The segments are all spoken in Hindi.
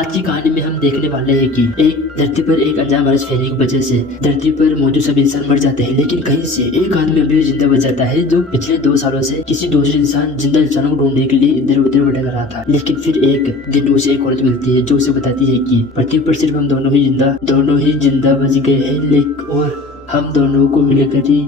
आज की कहानी में हम देखने वाले हैं कि एक धरती पर एक अनजान वायरस फैलने की वजह से धरती पर मौजूद सभी इंसान मर जाते हैं, लेकिन कहीं से एक आदमी अभी भी जिंदा बच जाता है जो पिछले 2 सालों से किसी दूसरे जिंदा इंसानों को ढूंढने के लिए इधर उधर भटक रहा था। लेकिन फिर एक दिन उसे एक औरत मिलती है जो उसे बताती है कि पृथ्वी पर सिर्फ हम दोनों ही जिंदा बच गए हैं, लेकिन और हम दोनों को मिलकर ही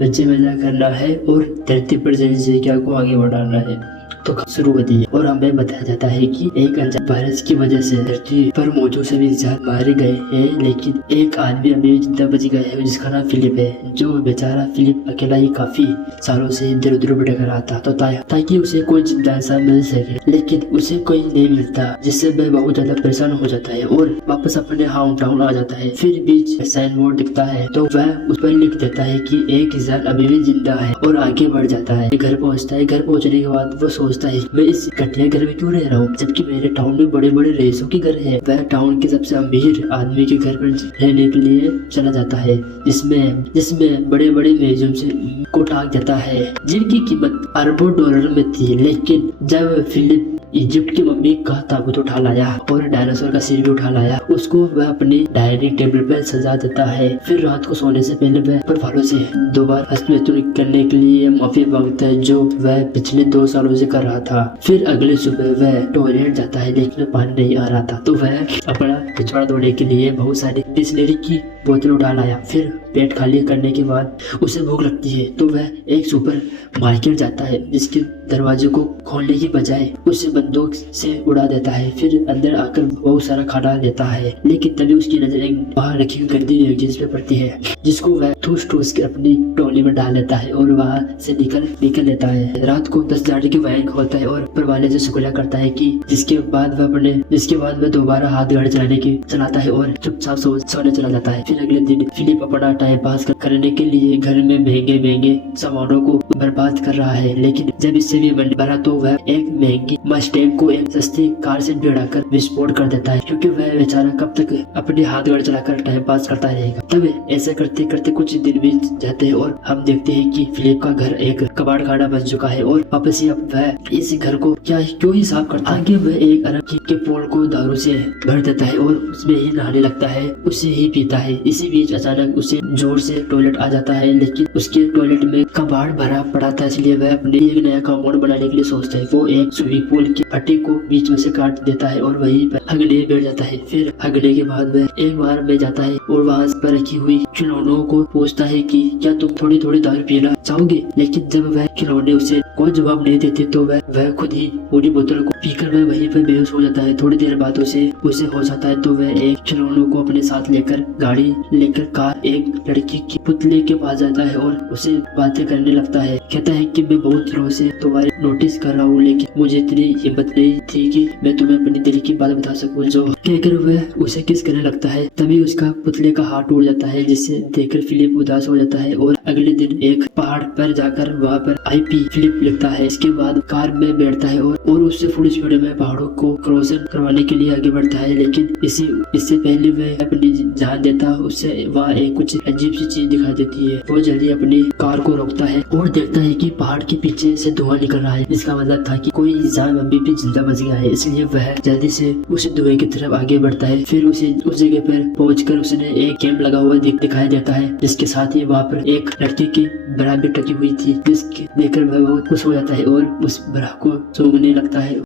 बच्चे पैदा करना है और धरती पर जनसंख्या को आगे बढ़ाना है। तो शुरू होती है और हमें बताया जाता है कि एक अनजान वायरस की वजह से धरती पर मौजूद सभी इंसान मारे गए हैं, लेकिन एक आदमी अभी जिंदा बच गया है जिसका नाम फिलिप है। जो बेचारा फिलिप अकेला ही काफी सालों से इधर उधर भटक रहा था तो ताकि उसे कोई जिंदा इंसान मिल सके, लेकिन उसे कोई नहीं मिलता, जिससे वह बहुत ज्यादा परेशान हो जाता है और वापस अपने होम टाउन आ जाता है। फिर बीच साइन बोर्ड दिखता है तो वह उस पर लिख देता है कि एक इंसान अभी भी जिंदा है और आगे बढ़ जाता है। घर पहुंचता है। घर पहुंचने के बाद वो सोचता है मैं इस घटिया घर में क्यों रह रहा हूँ, जबकि मेरे टाउन में बड़े बड़े रईसों के घर है। वह टाउन के सबसे अमीर आदमी के घर पर रहने के लिए चला जाता है, जिसमें बड़े बड़े म्यूजियम से को टाक देता है जिनकी कीमत अरबों डॉलर में थी। लेकिन जब फिलिप इजिप्ट की मम्मी का ताबूत उठा लाया और डायनासोर का सिर भी उठा लाया, उसको वह अपनी डाइनिंग टेबल पर सजा देता है। फिर रात को सोने से पहले वह घर वालों से दोबारा हस्तमैथुन करने के लिए माफी मांगता है जो वह पिछले 2 सालों से कर रहा था। फिर अगले सुबह वह टॉयलेट जाता है, लेकिन पानी नहीं आ रहा था तो वह अपना पिछवाड़ा धोने के लिए बहुत सारी बिस्लेरी की बोतल उठा लाया। फिर पेट खाली करने के बाद उसे भूख लगती है तो वह एक सुपर मार्केट जाता है, जिसके दरवाजे को खोलने की बजाय उसे बंदूक से उड़ा देता है। फिर अंदर आकर बहुत सारा खाना लेता है, लेकिन तभी उसकी नजर एक बाहर रखी हुई गंदी जींस पे पड़ती है, जिसको वह ठूस के अपनी ट्रॉली में डाल लेता है और वहां से निकल लेता है। रात को 10 की वैन खोलता है और परवाले से शुक्रिया करता है कि जिसके बाद वह दोबारा हाथ गाड़ी चलाता है और चुपचाप सोने चला जाता है। फिर अगले दिन फिलिप अपना टाइम पास करने के लिए घर में महंगे सामानों को बर्बाद कर रहा है, लेकिन जब इससे भी बड़ा तो वह एक महंगी मस्टैंग को एक सस्ती कार से भिड़ाकर विस्फोट कर देता है, क्योंकि वह बेचारा कब तक अपने हाथ गाड़ी चलाकर टाइम पास करता रहेगा। तब ऐसा करते करते कुछ दिन बीत जाते हैं और हम देखते हैं कि फिलिप का घर एक कबाड़ खाना बन चुका है और वापस ही अब वह इस घर को क्यों ही साफ करता है। आगे वह एक अरब के पोल को दारू से भर देता है और उसमें ही नहाने लगता है, उसे ही पीता है। इसी बीच अचानक उसे जोर से टॉयलेट आ जाता है, लेकिन उसके टॉयलेट में कबाड़ भरा पड़ा था, इसलिए वह अपने एक नया कंपाउंड बनाने के लिए सोचता है। वो एक स्विमिंग पूल की पट्टी को बीच में से काट देता है और वहीं पर हगने बैठ जाता है। फिर हगने के बाद वह एक बार में जाता है और वहां पर रखी हुई खिलौनों को पूछता है कि क्या तुम थोड़ी दारू पीना चाहोगे, लेकिन जब वह खिलौने उसे कोई जवाब नहीं देते तो वह खुद ही पूरी बोतल को पीकर वह वहीं पर बेहोश हो जाता है। थोड़ी देर बाद उसे हो जाता है तो वह एक खिलौनों को अपने साथ लेकर गाड़ी लेकर कार एक लड़की की पुतले के पास जाता है और उसे बातें करने लगता है। कहता है कि मैं बहुत दिनों से तुम्हारे नोटिस कर रहा हूँ, लेकिन मुझे इतनी हिम्मत नहीं थी कि मैं तुम्हें अपनी दिल की बात बता सकूं। जो कहकर वह उसे किस करने लगता है, तभी उसका पुतले का हाथ टूट जाता है, जिससे देखकर फिलिप उदास हो जाता है और अगले दिन एक पहाड़ पर जाकर वहाँ पर IP फिलिप लिखता है। इसके बाद कार में बैठता है और उससे फुल स्पीड में पहाड़ों को क्रॉस करवाने के लिए आगे बढ़ता है, लेकिन इससे पहले वह अपनी जान देता उससे वहाँ एक कुछ अजीब सी चीज दिखाई देती है। वो जल्दी अपनी कार को रोकता है और देखता है कि पहाड़ के पीछे से धुआं निकल रहा है। इसका मतलब था कि कोई इंसान अभी भी जिंदा बच गया है, इसलिए वह जल्दी से उस धुएं की तरफ आगे बढ़ता है। फिर उसे उस जगह पर पहुंचकर उसने एक कैंप लगा हुआ दिखाई देता है, जिसके साथ ही वहाँ पर एक लड़की की बरात भी टकी हुई थी, जिसके देखकर वह बहुत खुश हो जाता है और उस बरात को सूंघने लगता है।